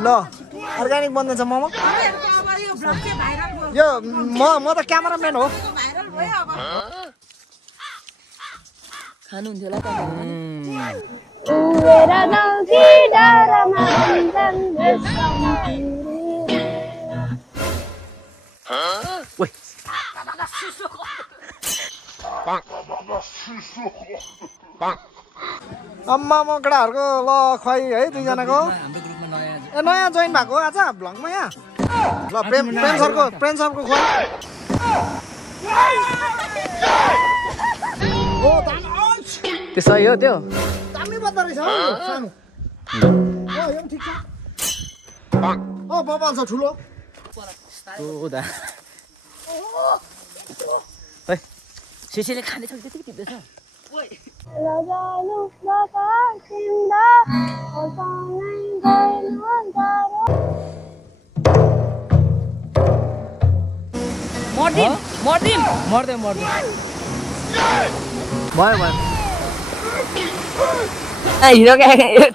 ल अर्ग्यानिक बन्दैछ मोमो यो म त क्यामेराम्यान हो खानुहुन्थ्यो होला त अम्मा म केटाहरूको ल खै है दुईजनाको ए नयाँ जोइन भएको आज भ्लगमा यहाँ ल प्रेम सरको खोइ त्यो सही हो त्यो दामी बत्ता रहेछ हौ सानो यो पनि ठिक छ बबाल छ ठुलो सिसीले खाने छ त्यति टिप्दैछ मर्दै भयो हिरो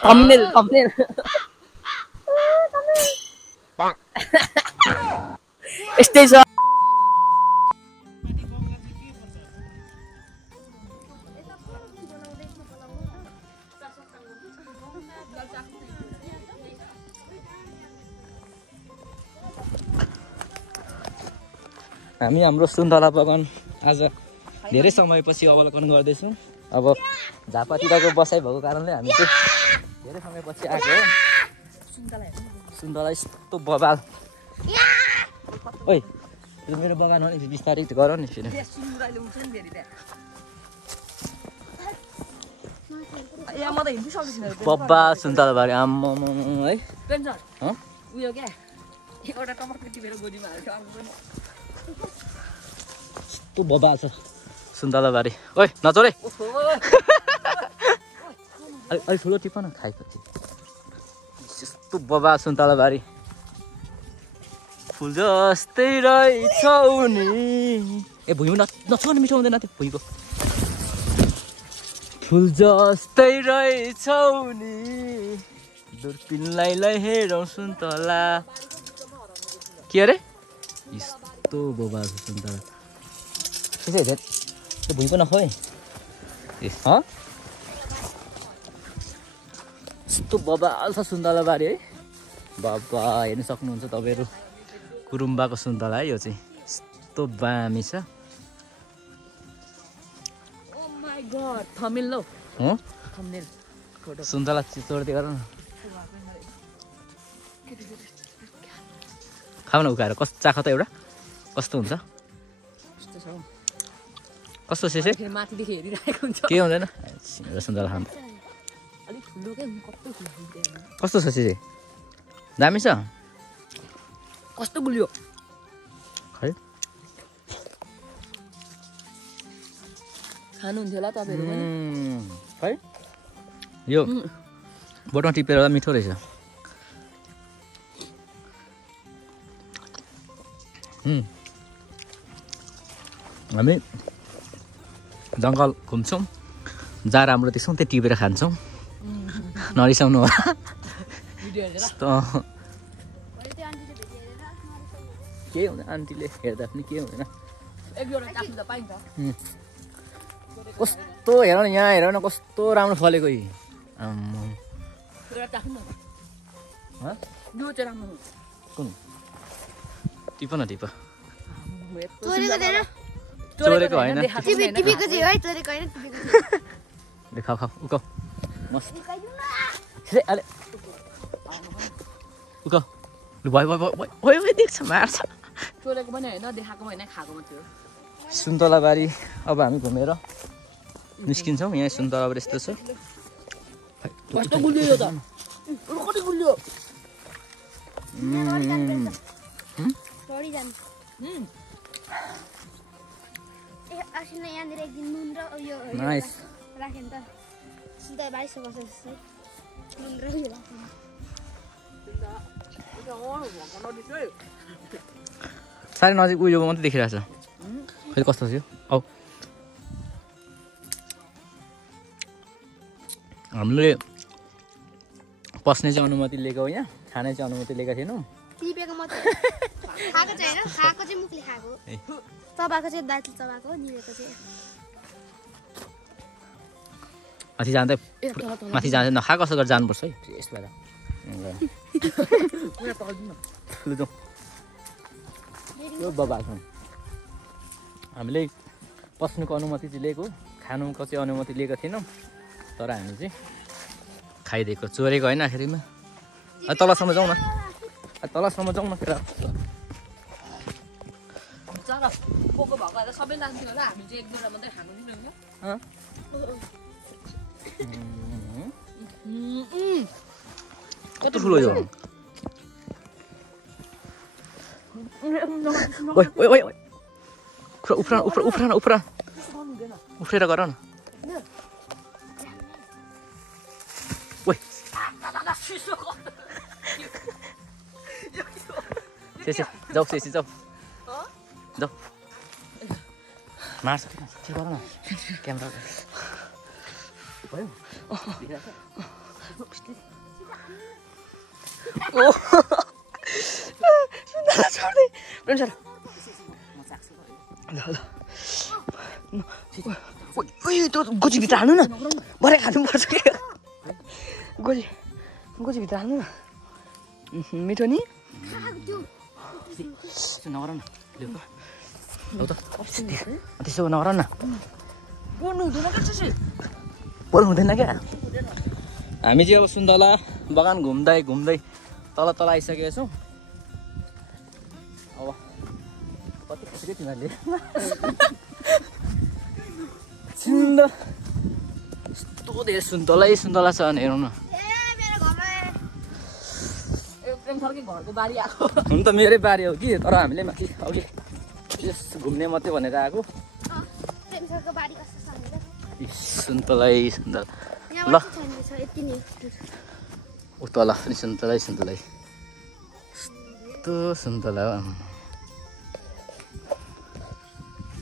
थम्बनेल यस्तै छ हामी हाम्रो सुन्तला बगान आज धेरै समयपछि अवलोकन गर्दैछौँ अब झापातिरको बसाइ भएको कारणले हामी चाहिँ धेरै समयपछि आएको हो सुन्तला यस्तो बबाल ओइ यो मेरो बगान हो नि बिस्तारै गर नि फेरि बब्बा सुन्तला बारी आम्मा है यस्तो बबाल छ सुन्तला बारी ओइ नचोरे अलि ठुलो टिप न खाएपछि यस्तो बबाल सुन्तला बारी फुल जस्तै रहेछौ नि ए भुइँमा नछुन मिठो हुँदैन त्यो भुइँको फुल जस्तै रहेछौ नि दूरबीनलाई हेरौँ सुन्तला के अरे यस्तो बबाल छ सुन्तला त्यसै त्यो भुइँको नखोइ यस्तो बबाल छ सुन्तला बारी है बाबा हेर्नु सक्नुहुन्छ तपाईँहरू कुरुम्बाको सुन्तला है यो चाहिँ यस्तो बामी छ सुन्तला चोर्दै गर न खाऊ न उकाएर कस्तो चाख त एउटा कस्तो हुन्छ कस्तो छ के हुँदैन सुन्तला खानु कस्तो छ सिसे दामी छ कस्तो गुलियो खै खानुहुन्थ्यो होला तपाईँहरू पनि खै यो बोटमा टिपेर मिठो रहेछ हामी जङ्गल घुम्छौँ जहाँ राम्रो देख्छौँ त्यो टिपेर खान्छौँ नरिसाउनु होला यस्तो के हुँदैन आन्टीले हेर्दा पनि के हुँदैन कस्तो हेर न यहाँ हेर न कस्तो राम्रो फलेको कुन टिप न टिप चोरेको होइन खाऊ खाऊ उकाउ मस्त उकाउ भयो देख्छ मार्छ चोरेको पनि होइन देखाएको होइन खाएको मात्रै हो सुन्तला बारी अब हामी घुमेर निस्किन्छौँ यहाँ सुन्तला बारी यस्तो छ कस्तो गुलियो यो त कति गुलियो नाइस साह्रै नजिक उयो मात्रै देखिरहेको छ खै कस्तो थियो औ हामीले पस्ने चाहिँ अनुमति लिएको हो यहाँ, खाने चाहिँ अनुमति लिएका थिएनौँ। टिपेको मात्रै खाएको चाहिँ होइन, खाएको चाहिँ मुखले खाएको, चबाएको चाहिँ दाइले चबाएको, निलेको चाहिँ माथि जाँदै नखा कसो गरेर जानुपर्छ है यस भएर यो बाबाको हामीले पस्नुको अनुमति चाहिँ लिएको, खानुको चाहिँ अनुमति लिएको थिएनौँ, तर हामी चाहिँ खाइदिएको, चोरेको होइन आखिरमा। तलसम्म जाउँ न, तलसम्म जाउँ न फेरि। कस्तो ठुलो यो? ओइ ओइ ओइ उफ्रा उफ्रा उफ्रा उफ्रा उफ्रेर गर न। ओइ जाऊ सेसी जाऊ जाऊ मार्छ के गर न क्यामेरा भयो। गोजीभित्र हाल्नु न, भरे खानुपर्छ कि गोजीभित्र हाल्नु न, मिठो नि नगर न, त्यसो नगर न, बोल्नु हुँदैन क्या। हामी चाहिँ अब सुन्तला बगान घुम्दै घुम्दै तल तल आइसकेका छौँ। अब कति खुसी तिमीहरूले यस्तो धेरै सुन्तला छ भने हेरौँ न। हुन त मेरै बारी हो कि, तर हामीले माथि अघि यस घुम्ने मात्रै भनेर आएको। सुन्तला ल ऊ तल पनि सुन्तला यस्तो सुन्तला।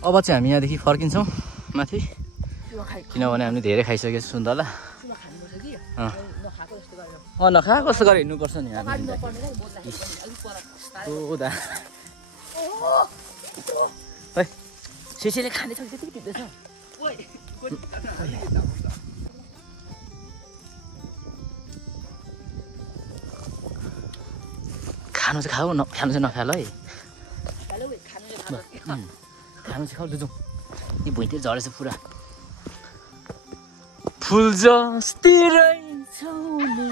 अब चाहिँ हामी यहाँदेखि फर्किन्छौँ माथि, किनभने हामीले धेरै खाइसकेको छ सुन्तला। नखाएको जस्तो गरेर हिँड्नुपर्छ नि हामी। सेसीले खाने छ त्यतिकै टिप्दैछ। खानु चाहिँ खाऊ, खानु चाहिँ नखाल है। खानु चाहिँ खाऊ लुजौँ। यो भुइँतिर झरेछ पुरा। फुल जस्तै रहेछौ नि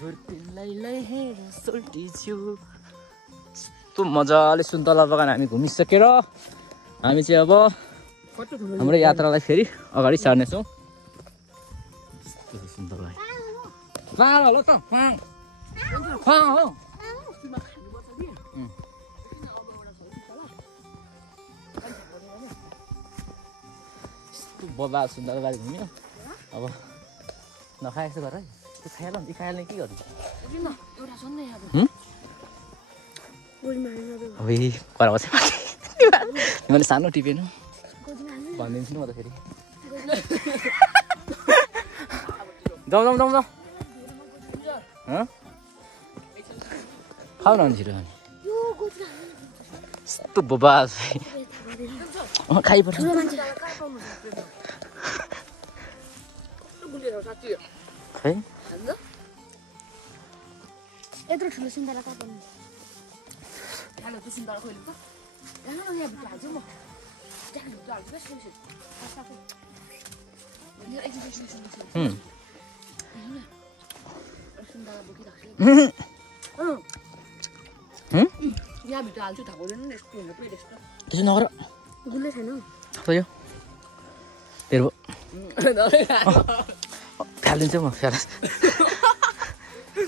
दुर्पिनलाई हेर सोल्टिछु। यस्तो मजाले सुन्तला बगान हामी घुमिसकेर हामी चाहिँ अब हाम्रो यात्रालाई फेरि अगाडि सार्नेछौँ। सुन्तला ल त हो बबा सुन्तला बारी घुम्यो। अब नखाए जस्तो गर है, त्यो खाइहाल नि, खाइहाल्ने के गर्नु। कराउँछ तिमीले सानो टिपेन भनिदिन्छु नि म त फेरि। जाउँ जाउँ जाउँ जाउँ खाऊ न छिटो। यस्तो बोबा खाइपर्छ खै। यत्रो ठुलो सुन्तला काट्नु त्यसो नगर गुल्ले छैन भयो तेरो फ्यालिदिन्छु म फ्याल।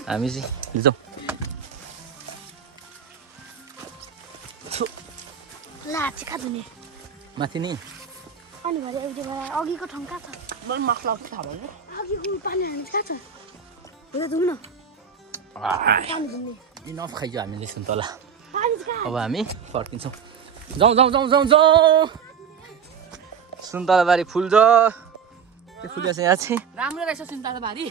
हामी चाहिँ जाउँ लाची कहाँ धुने माथि नि। अनि भरे एउटै भएर अघिको ठाउँ कहाँ छ? अघिको पानी हाल्नु कहाँ छ? हुँदा धुम न पानी धुने। इनफ खाइयो हामीले सुन्तला। पानी कहाँ? अब हामी फर्किन्छौँ। जाउँ जाउँ जाउँ जाउँ जाउँ। सुन्तला बारी फुल्छ। त्यो फुलिया चाहिँ यहाँ चाहिँ राम्रो रहेछ सुन्तला बारी।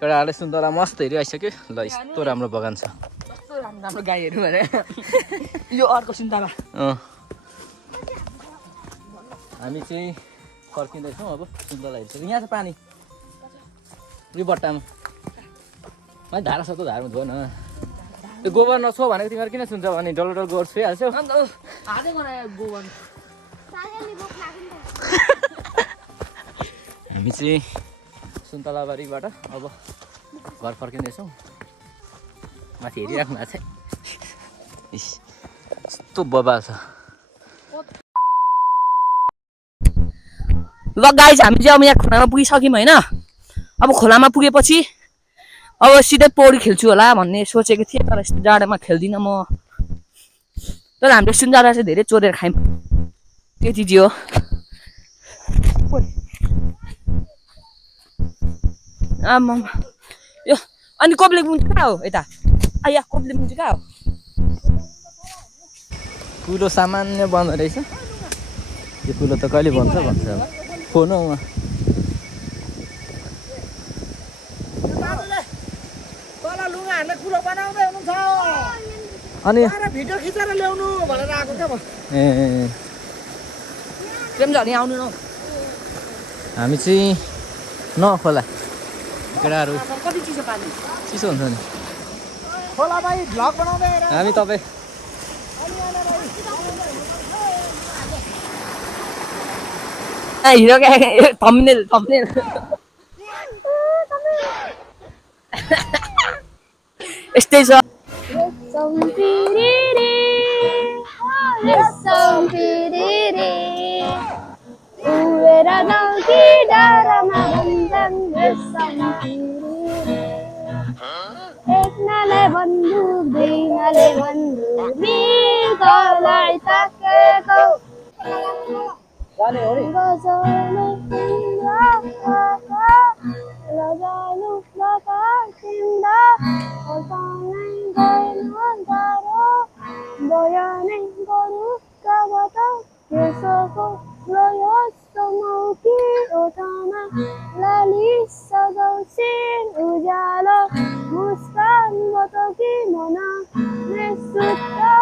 केटाहरूले सुन्तला मस्त हेरि आइसक्यो ल यस्तो राम्रो बगान छ कस्तो राम्रो राम्रो गाईहरू भने यो अर्को सुन्तला हामी चाहिँ फर्किँदैछौँ अब सुन्तला हेर्छ यहाँ छ पानी यो बट्टामा मैले धारा सक्दो धारमा धो न त्यो गोबर नछो भनेको तिमीहरू किन सुन्छ भने डल्लो डल्लो गोबर छुइहाल्छौ हातै गनायो गोबर हामी चाहिँ सुन्तलाबारीबाट अब घर फर्किँदैछौँ माथि हेरिराख्नु भएको छ यस्तो बबाल छ ल गाइज हामी चाहिँ अब यहाँ खोलामा पुगिसक्यौँ होइन अब खोलामा पुगेपछि अब सिधै पौडी खेल्छु होला भन्ने सोचेको थिएँ तर यस्तो जाडोमा खेल्दिनँ म तर हामीले सुन्तला चाहिँ धेरै चोरेर खायौँ त्यति चाहिँ हो आमा यो अनि कोप्ले मुन्टी कहाँ हो यता आया कोप्ले मुन्टी कहाँ हो कुलो सामान्य बन्द रहेछ यो कुलो त कहिले बन्छ भन्छ अब फोन हौ तल लुगाहरूले कुलो बनाउँदै हुनुहुन्छ अनि भिडियो खिचेर ल्याउनु भनेर आएको क्या म ए प्रेम झरी आउनु न हामी चाहिँ नखोला केटाहरू कति चिसो पानी चिसो हुन्छ नि खोला भाइ भ्लग बनाउँदै हामी तपाईँ हिरो थम्बनेल थम्बनेल यस्तै छ एकनाले बन्दुक दुईनाले बन्दुक निकोलाई ताकेको गजलु तिम्रो लजालु लगा तिम्रो ओसानै गएन गाह्रो बयानै गरु कबाट त्यसको लयो समौकी ओठामा लाली सजाउँछिन् उज्यालो मुस्कान बतकी मना मेसुत्ता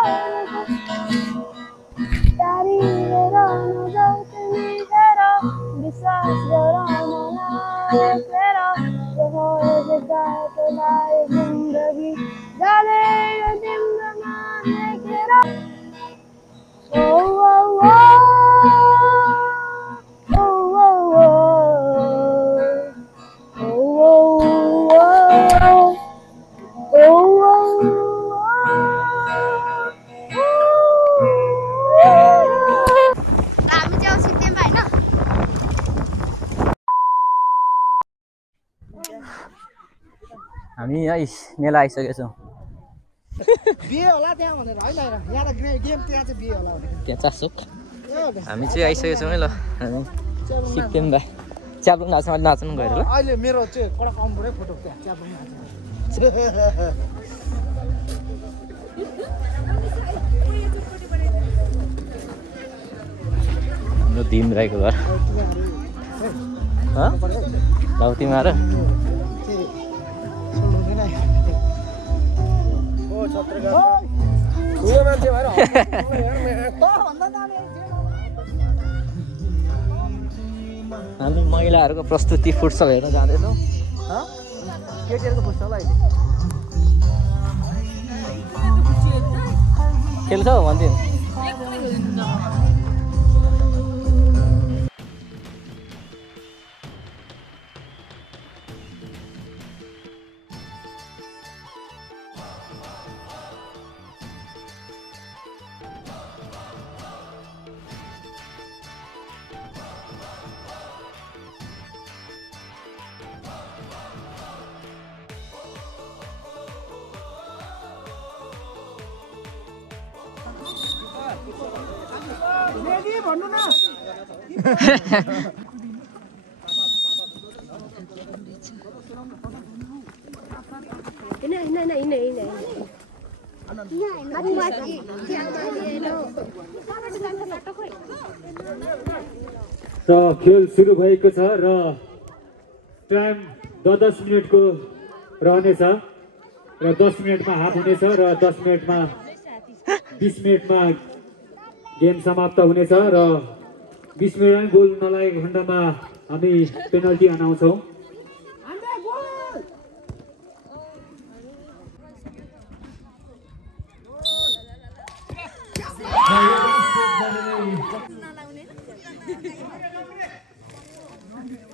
तारिएर नजाऊ तिमी फेर विश्वास गर मलाई फेर गाएको जिन्दगी जाँदै तिम्रोमा लेखेर ओ ओ हामी है मेला आइसकेका छौँ बिहे होला त्यहाँ भनेर होइन यहाँ त गेम त्यहाँ चाहिँ बिहे होला भनेर त्यहाँ चासोक हामी चाहिँ आइसकेका छौँ है ल हामी सिक्थ्यौँ बा च्याप्लुङ नाच्नु अहिले नाच्नु गएर ल अहिले मेरो चाहिँ कडा कम्पुरै फोटो त्यहाँ च्याप्लुङ हाम्रो धिम राईको घर लाउतीमा र हामी महिलाहरूको प्रस्तुति फुटसल हेर्न जाँदैछौँ केटीहरूको फुटसल अहिले खेल्छ भन्थ्यो भन्नु न खेल सुरु भएको छ र टाइम 10 मिनेटको रहनेछ र 10 मिनेटमा हाफ हुनेछ र 10 मिनेटमा 20 मिनेटमा गेम समाप्त हुनेछ र 20 मिनेटमा गोल नलागेको खण्डमा हामी पेनल्टी अनाउँछौँ।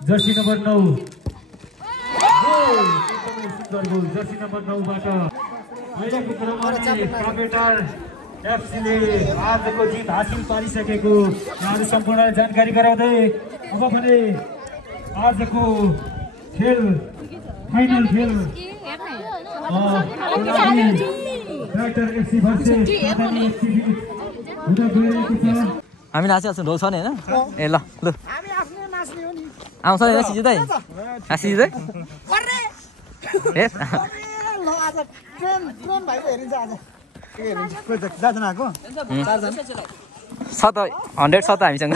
जर्सी नम्बर 9 गोल, एकदमै सुन्दर गोल जर्सी नम्बर 9 बाट। अहिलेको क्रममा कापेटार एफसीले आजको जित हासिल पारिसकेको यहाँहरू सम्पूर्णलाई जानकारी गराउँदै अब भने आजको खेल फाइनल खेल ट्र्याक्टर एफसी भर्सेस काँटानी एफसी हुन गइरहेको छ। हामी नाचिहाल्छौँ, ढोल छ नि होइन? ए ल लु आउँछ नि सिजु दाइ, सिजु दाइ ए ल आज ट्रेन भाइको हेरिन्छ आज के हेरिन्छ कोही त जाँदैन आएको छ त 100 छ त हामीसँग।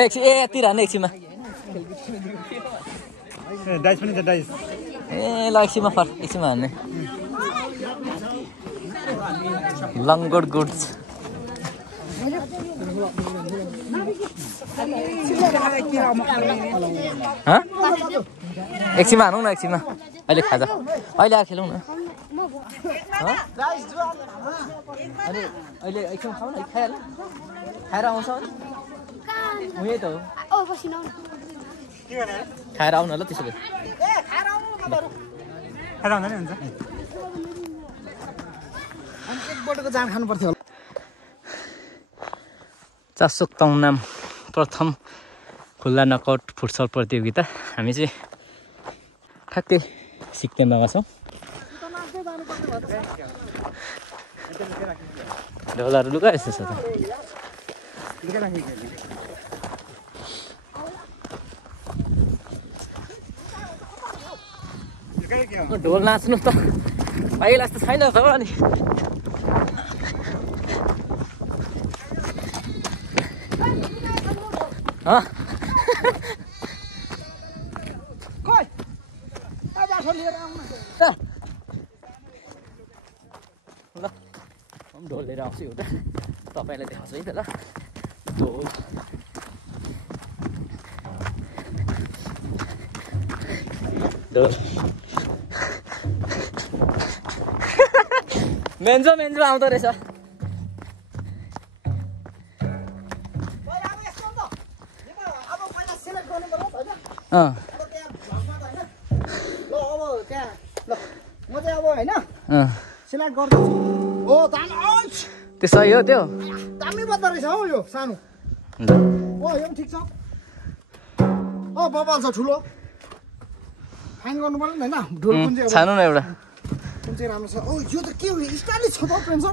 एकछिन ए यति हान्ने एकछिनमा डाइस पनि छ डाइस ए ल एकछिनमा फर एकछिनमा हान्ने लङ्गोड गुड्स एकछिनमा हानौँ न एकछिनमा अहिले खाजा अहिले आएर खेलौँ न अनि अहिले एकछिन खाऊ न खाइहाल खाएर आउँछ उही त हो खाएर आउनु ल त्यसो भए खाएर आउँदा नि हुन्छ अनि एक बोटको जाम खानु पर्थ्यो होला। चासोक तङनाम प्रथम खुल्ला नकआउट फुटसल प्रतियोगिता हामी चाहिँ ठ्याक्कै सिक्ने मगा छौँ। ढोलाहरू लुगा यस्तो छ त ढोल नाच्नु त पहिला जस्तो छैन त अनि ल ढोल लिएर आउँछु एउटा तपाईँलाई देखाउँछु है त ल ढोल ढोल मेन्जो मेन्जो आउँदो रहेछ सिलेक्ट गर्दैछु हो त्यो सही हो त्यो दामी बद्दो रहेछ हौ यो सानो यो पनि ठिक छ बबाल छ ठुलो फाइन गर्नु पर्यो नि होइन ढोल कुन चाहिँ छानु न एउटा कुन चाहिँ राम्रो छ यो त के हो स्टाइलिस छ त प्रेम सर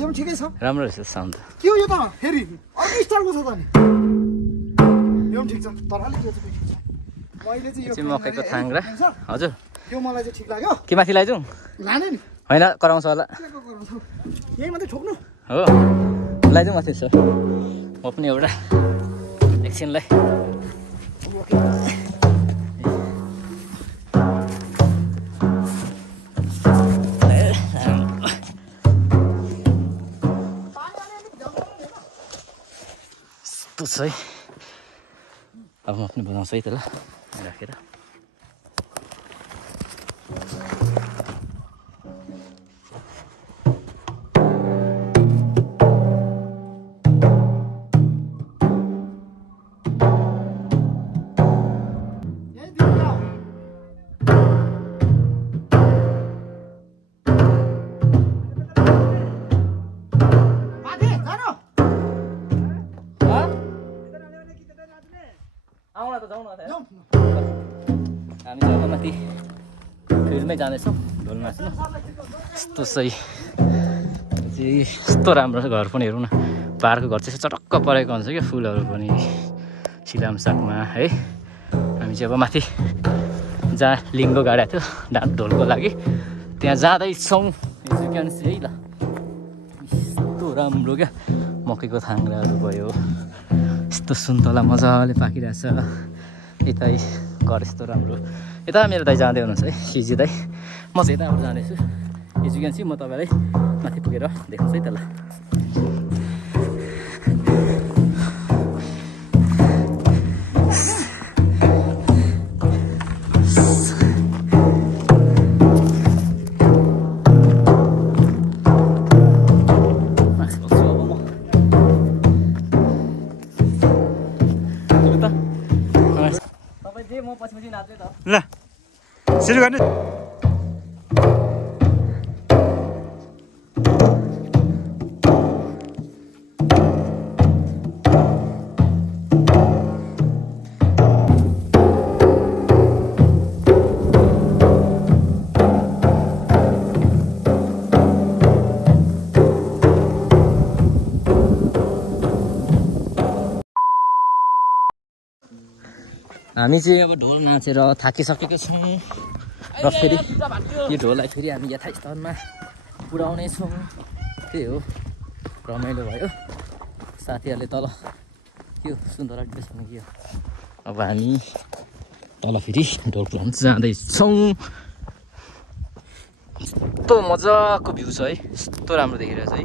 यो पनि ठिकै छ राम्रो रहेछ साउन्ड के हो यो त फेरि अर्को स्टाइलको छ त नि यो पनि ठिक छ तर अलिक यो चाहिँ ठिक छ मैले चाहिँ यो मकैको थाङ्ग्रा हजुर यो मलाई चाहिँ ठिक लाग्यो के माथि लैजाउँ लाने नि होइन कराउँछ होला यही मात्रै ठोक्नु हो लैजाउँ माथि सर म पनि एउटा एकछिनलाई यस्तो छ है अब म पनि बनाउँछु है त ल राखेर हामी चाहिँ अब माथि फिल्डमै जाँदैछौँ ढोल नाच्नु यस्तो सही यस्तो राम्रो घर पनि हेरौँ न पाहाडको घर चाहिँ चटक्क परेको हुन्छ क्या फुलहरू पनि सिलामसाकमा है हामी चाहिँ अब माथि जहाँ लिङ्गो गाडेको थियो ढोलको लागि त्यहाँ जाँदैछौँ है ल यस्तो राम्रो क्या मकैको थाङ्ग्राहरू भयो यस्तो यस्तो सुन्तला मजाले पाकिरहेछ। यतै घर यस्तो राम्रो। यता मेरो दाइ जाँदै हुनुहुन्छ है, सिजी दाइ। म चाहिँ यताबाट जाँदैछु। एजुकेन्सी म तपाईँलाई माथि पुगेर देखाउँछु है त ल। ल सुरु गर्नु। हामी चाहिँ अब ढोल नाचेर थाकिसकेका छौँ र फेरि यो ढोललाई फेरि हामी यथास्थानमा पुर्याउने छौँ। त्यही हो, रमाइलो भयो। साथीहरूले तल के सुन्दर ड्रेस पनि के अब हामी तल फेरि ढोल पुर्याउनु जाँदैछौँ। यस्तो मजाको भ्यू छ है, यस्तो राम्रो देखिरहेछ है,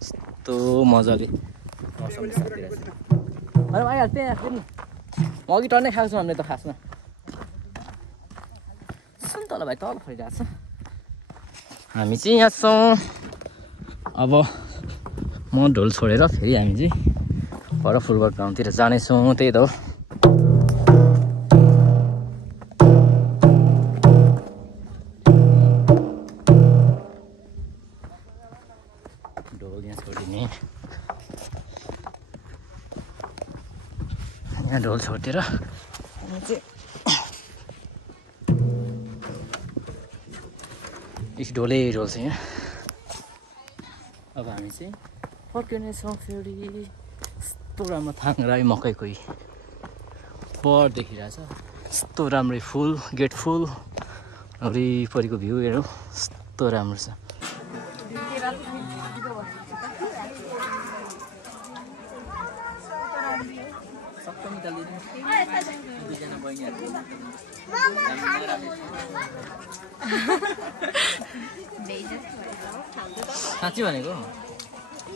यस्तो मजाले मौसमले साथिरहेछ। अरे आइहाल्छ त्यहाँ नि, म अघि टन्नै खाएको छु हामीले त खासमा। सुन्तला भाइ तल फैरहेको छ। हामी चाहिँ यहाँ छौँ। अब म ढोल छोडेर फेरि हामी चाहिँ पर फुटबल ग्राउन्डतिर जानेछौँ। त्यही त हो। ढोल यहाँ छोडिने, यहाँ ढोल छोडेर हामी चाहिँ ढोलै ढोल छ यहाँ। अब हामी चाहिँ फर्किनेछौँ फेरि। यस्तो राम्रो थाङ्ग्राई मकैको बर देखिरहेछ, यस्तो राम्रै फुल गेट फुल वरिपरिको भ्यू हेरौँ, यस्तो राम्रो छ। साँच्ची भनेको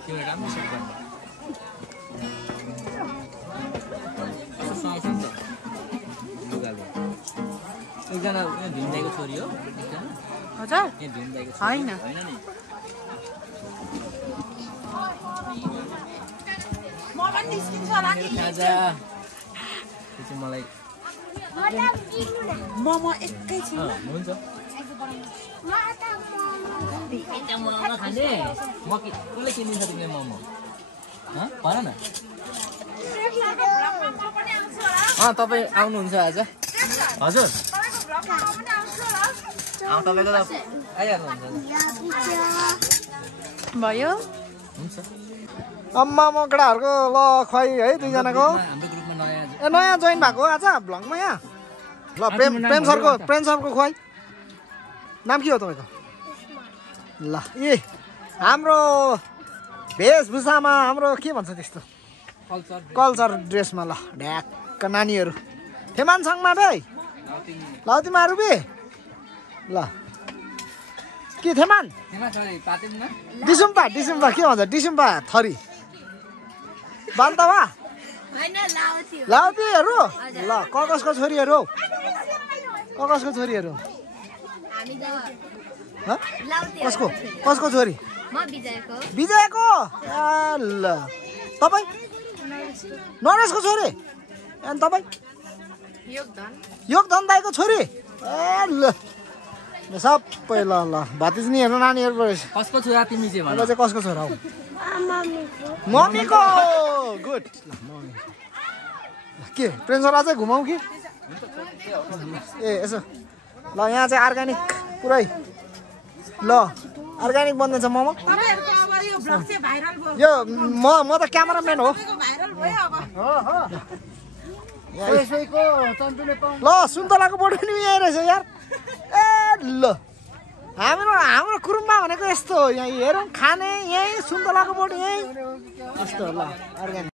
तिम्रो राम्रो छ। एकजना भीमदाईको छोरी हो। हजुर भीमदाईको होइन होइन नि। खाजा त्यो चाहिँ मलाई मोमो एकैछिन हुन्छ। मोमो खाने म कसले किनिदिन्छ तिमीले मोमो भन न। तपाईँ आउनुहुन्छ आज? हजुर तपाईँको त आइहाल्नुहुन्छ भयो। हुन्छ। अम्मा म केटाहरूको ल खुवाइ है दुईजनाको। हाम्रो ग्रुपमा नयाँ ए नयाँ जोइन भएको हो आज भ्लगमा यहाँ। ल प्रेम सरको खुवाइ। नाम के हो तपाईँको? ल ए हाम्रो वेशभूषामा हाम्रो के भन्छ त्यस्तो कल्चर ड्रेसमा ल ढ्याक्क नानीहरू फेमान सङमा बे लाउतीमा रुबी ल के थेमान डिसुम्पा के भन्छ डिसुम्पा थरी बान्तवा लाउतीहरू ल कसको छोरीहरू कसको छोरी? विजयको। ल तपाईँ नरेशको छोरी? अनि तपाईँ योगधन दाईको छोरी? ए ल सबै ल भतिजनीहरू नानीहरू कसको छोरा तिमी चाहिँ कसको छोरा हो? मम्मीको। गुड। के प्रेन्सर अझै घुमाऊ कि? ए यसो ल यहाँ चाहिँ अर्ग्यानिक पुरै ल अर्ग्यानिक बन्दैछ मोमो। यो म त क्यामेराम्यान हो। ल सुन्तलाको बोट पनि यहीँ रहेछ यार। ए ल हाम्रो कुरुम्बा भनेको यस्तो हो। यहाँ हेरौँ खाने यहीँ सुन्तलाको बोट यहीँ यस्तो ल अर्ग्यानिक।